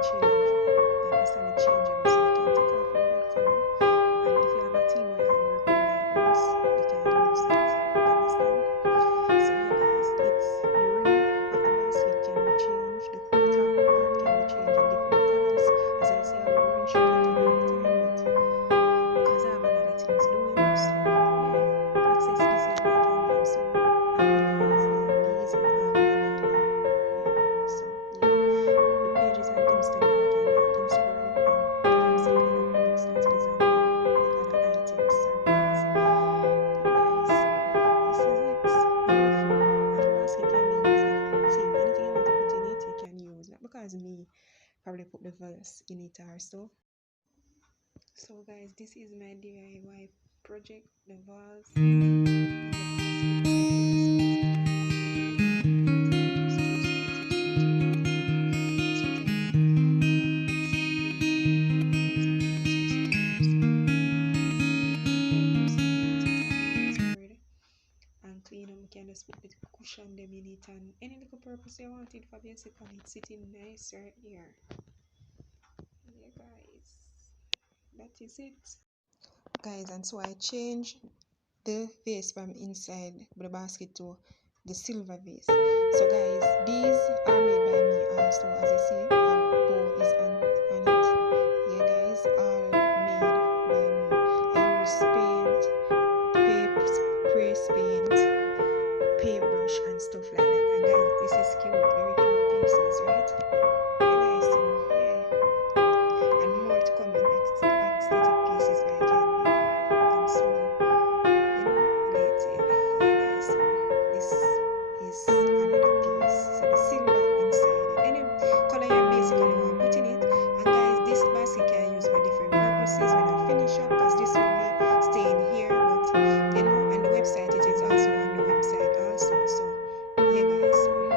interchange. You understand the changeable, so you can take off your red color, and if you have a team where you work with in your house, you can use that. You understand? So yeah, guys, it's the rim of the basket can be changed. The top part can be changed in different colors. As I say, I would run through it in all the time, but because I have a lot of things doing, so yeah, access this is where I can be. I'm so happy, guys. Yeah, these are all my daily. Yeah, so yeah, the pages on Instagram, you can go on Instagram and you can see the other products that is on there, the other items. Sorry, guys. Yeah, guys. So this is it. Beautiful, and the basket can be used anything, anything you want to put in it, you can use. Not because me probably put the vase in it or so. So guys, this is my DIY project, the vase and the basket. I put this basket on my mirror and I just close it as much as you want, and that's what I did. It's a beautiful vase, and I also stain some purpose paint it on the inside and clean them. You can just put the cushion them in it and any little purpose you want it for, basically it's sitting nice right here. Yeah, guys, that is it, guys. And so I changed the vase from inside the basket to the silver vase. So guys, these are made by me also. As you see, a bow is on it. Yeah, guys, all made by me. I use paint, paper, spray paint, paintbrush and stuff like that. And guys, this is cute, very cute pieces, right? Yeah, guys, so yeah, and more to come in aesthetic pieces by Candy. I'm so, elated. Yeah, guys, so this is another piece. So the silver inside it, any color you basically want to put in it. And guys, this basket can use for different purposes when I finish up, because this will be staying here, but and the website, it is also on the website also. So yeah, guys, so